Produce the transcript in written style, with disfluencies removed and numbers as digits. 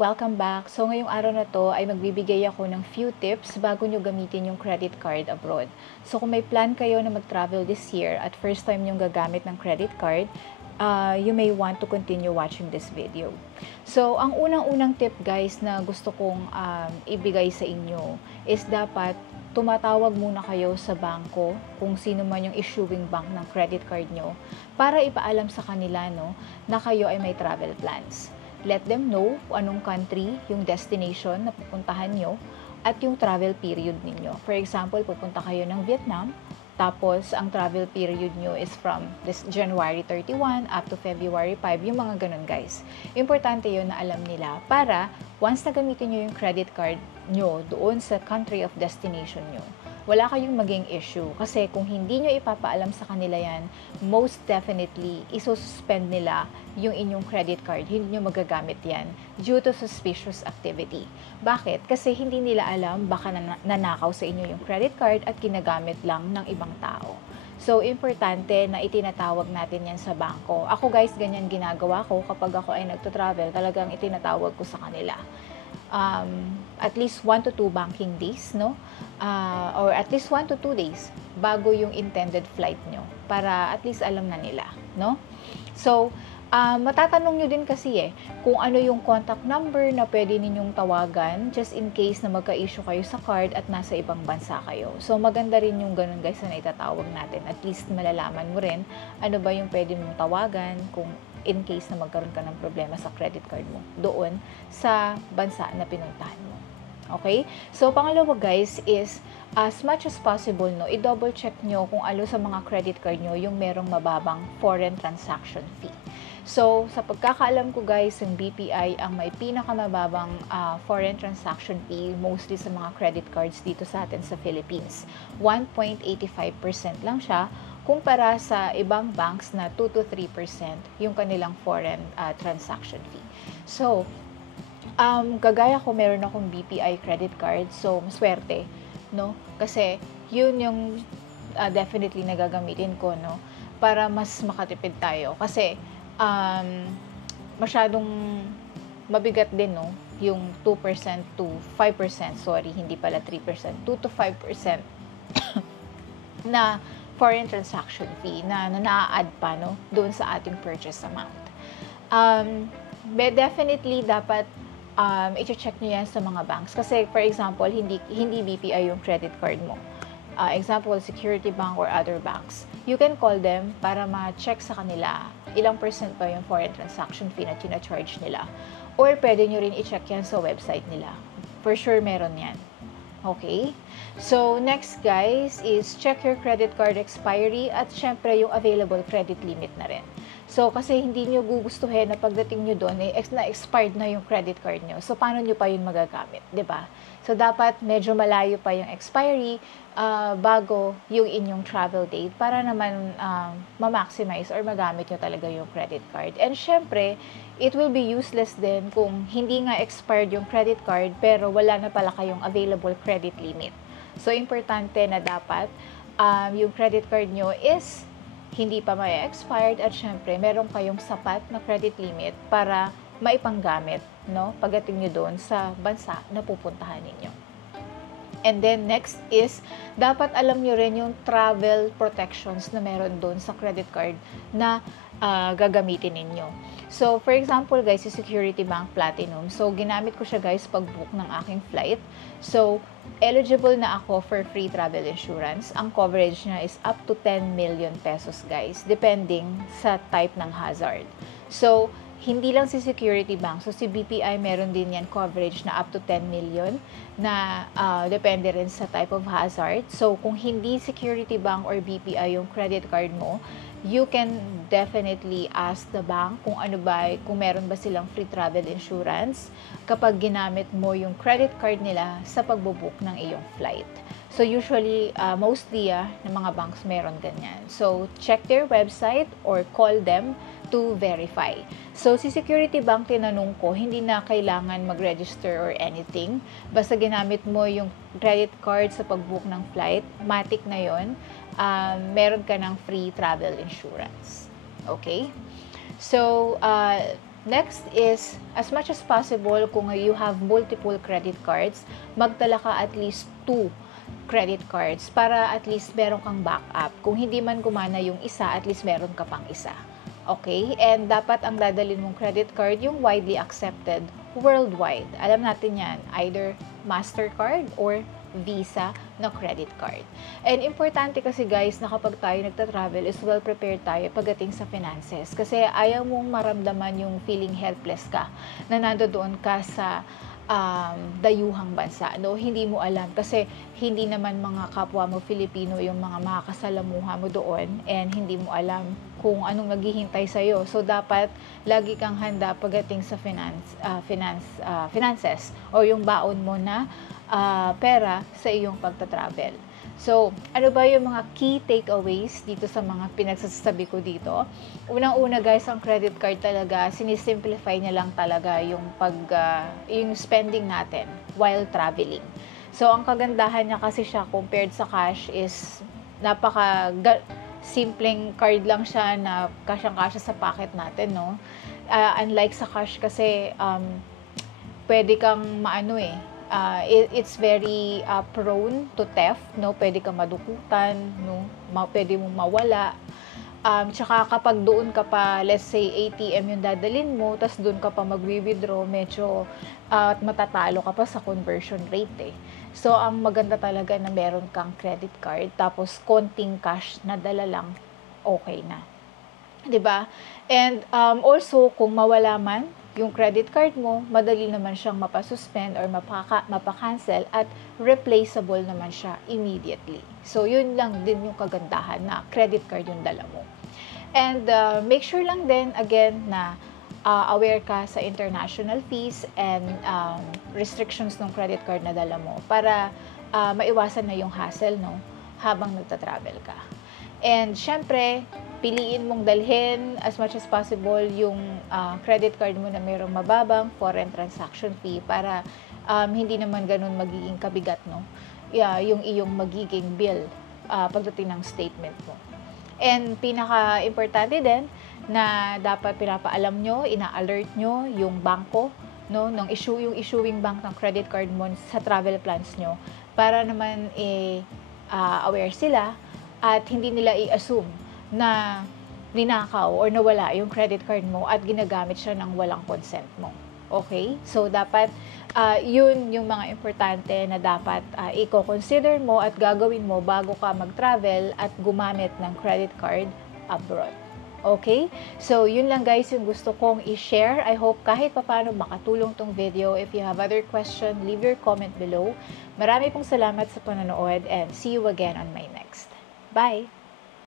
Welcome back. So ngayong araw na to ay magbibigay ako ng few tips bago nyo gamitin yung credit card abroad. So kung may plan kayo na mag-travel this year at first time nyo gagamit ng credit card, you may want to continue watching this video. So ang unang-unang tip guys na gusto kong ibigay sa inyo is dapat tumatawag muna kayo sa bangko kung sino man yung issuing bank ng credit card nyo para ipaalam sa kanila na kayo ay may travel plans. Let them know kung anong country, yung destination na pupuntahan nyo, at yung travel period ninyo. For example, pupunta kayo ng Vietnam, tapos ang travel period nyo is from this January 31 up to February 5, yung mga ganun guys. Importante yun na alam nila para once na gamitin nyo yung credit card nyo doon sa country of destination nyo, wala kayong maging issue. Kasi kung hindi nyo ipapaalam sa kanila yan, most definitely, isususpend nila yung inyong credit card. Hindi nyo magagamit yan due to suspicious activity. Bakit? Kasi hindi nila alam, baka nanakaw sa inyo yung credit card at ginagamit lang ng ibang tao. So, importante na itinatawag natin yan sa bangko. Ako guys, ganyan ginagawa ko kapag ako ay nagto-travel, talagang itinatawag ko sa kanila. At least 1 to 2 banking days, no? Or at least 1 to 2 days bago yung intended flight nyo para at least alam na nila, no? So, matatanong nyo din kasi kung ano yung contact number na pwede ninyong tawagan just in case na magka-issue kayo sa card at nasa ibang bansa kayo. So, maganda rin yung ganun guys na itatawag natin. At least malalaman mo rin ano ba yung pwede mong tawagan kung in case na magkaroon ka ng problema sa credit card mo doon sa bansa na pinuntahan mo. Okay? So, pangalawa guys is, as much as possible, i-double check nyo kung ano sa mga credit card nyo yung merong mababang foreign transaction fee. So, sa pagkakaalam ko guys, yung BPI ang may pinakamababang foreign transaction fee mostly sa mga credit cards dito sa atin sa Philippines. 1.85% lang siya kumpara sa ibang banks na 2 to 3% yung kanilang foreign transaction fee. So, kagaya ko, meron akong BPI credit card, so maswerte, no? Kasi yun yung definitely na gagamitin ko, no? Para mas makatipid tayo. Kasi masyadong mabigat din, no? Yung 2% to 5%, sorry, hindi pala 3%, 2 to 5% na foreign transaction fee na na-add pa doon sa ating purchase amount. Definitely dapat i-check nyo yan sa mga banks kasi for example hindi BPI yung credit card mo. Example, Security Bank or other banks. You can call them para ma-check sa kanila ilang percent pa yung foreign transaction fee na tina-charge nila. Or pwede nyo rin i-check yan sa website nila. For sure meron yan. Okay? So, next guys is check your credit card expiry at syempre yung available credit limit na rin. So, kasi hindi nyo gugustuhin na pagdating nyo doon, na-expired na yung credit card nyo. So, paano nyo pa yun magagamit? 'Di ba? So, dapat medyo malayo pa yung expiry bago yung inyong travel date para naman ma-maximize or magamit nyo talaga yung credit card. And syempre, it will be useless din kung hindi nga expired yung credit card pero wala na pala kayong available credit limit. So, importante na dapat yung credit card nyo is hindi pa may expired at syempre, meron kayong sapat na credit limit para maipanggamit, no? Pagdating nyo doon sa bansa na pupuntahan ninyo. And then, next is, dapat alam nyo rin yung travel protections na meron doon sa credit card na gagamitin ninyo. So, for example, guys, yung Security Bank Platinum. So, ginamit ko siya, guys, pag-book ng aking flight. So, eligible na ako for free travel insurance. Ang coverage niya is up to 10 million pesos, guys, depending sa type ng hazard. So, hindi lang si Security Bank. So, si BPI meron din yan coverage na up to 10 million na depende rin sa type of hazard. So, kung hindi Security Bank or BPI yung credit card mo, you can definitely ask the bank kung meron ba silang free travel insurance kapag ginamit mo yung credit card nila sa pagbo-book ng iyong flight. So, usually, mostly, ng mga banks meron ganyan. So, check their website or call them to verify. So, si Security Bank, tinanong ko, hindi na kailangan mag-register or anything. Basta ginamit mo yung credit card sa pag-book ng flight, matic na yon, meron ka ng free travel insurance. Okay? So, Next is, as much as possible, kung you have multiple credit cards, magtala ka at least 2 credit cards para at least meron kang backup. Kung hindi man gumana yung isa, at least meron ka pang isa. Okay? And dapat ang dadalhin mong credit card yung widely accepted worldwide. Alam natin yan, either MasterCard or Visa na credit card. And importante kasi guys na kapag tayo nagta-travel is well prepared tayo pagdating sa finances. Kasi ayaw mong maramdaman yung feeling helpless ka na nandoon ka sa dayuhang bansa, no? Hindi mo alam kasi hindi naman mga kapwa mo Filipino yung mga makakasalamuha mo doon, and hindi mo alam kung anong naghihintay sa iyo. So dapat lagi kang handa pagdating sa finances o yung baon mo na pera sa iyong pagta-travel. So, ano ba yung mga key takeaways dito sa mga pinagsasabi ko dito? Unang-una guys, ang credit card talaga, sinisimplify niya lang talaga yung yung spending natin while traveling. So, ang kagandahan niya kasi siya compared sa cash is simpleng card lang siya na kasyang-kasya sa pocket natin, no? Unlike sa cash kasi, pwede kang it's very prone to theft, no? Pwede kang madukutan, no? Pwede mong mawala. Tsaka kapag doon ka pa, let's say ATM yung dadalin mo, tas doon ka pa mag-withdraw, medyo matatalo ka pa sa conversion rate eh. So, ang maganda talaga na meron kang credit card, tapos konting cash na dala lang, okay na. 'Di ba? And also, kung mawala man yung credit card mo, madali naman siyang mapasuspend or mapakancel at replaceable naman siya immediately. So, yun lang din yung kagandahan na credit card yung dala mo. And make sure lang din, again, na aware ka sa international fees and restrictions ng credit card na dala mo para maiwasan na yung hassle, no, habang nagta-travel ka. And syempre, piliin mong dalhin as much as possible yung credit card mo na mayroong mababang foreign transaction fee para hindi naman ganun magiging kabigat, no? Yung iyong magiging bill pagdating ng statement mo. And pinaka-importante din na dapat pinapaalam nyo, ina-alert nyo yung bangko, no, yung issuing bank ng credit card mo sa travel plans nyo para naman aware sila at hindi nila i-assume na ninakaw or nawala yung credit card mo at ginagamit siya ng walang consent mo. Okay? So, dapat yun yung mga importante na dapat i-consider mo at gagawin mo bago ka mag-travel at gumamit ng credit card abroad. Okay? So, yun lang guys yung gusto kong i-share. I hope kahit papaano makatulong tong video. If you have other question, leave your comment below. Marami pong salamat sa panonood and see you again on my next. Bye!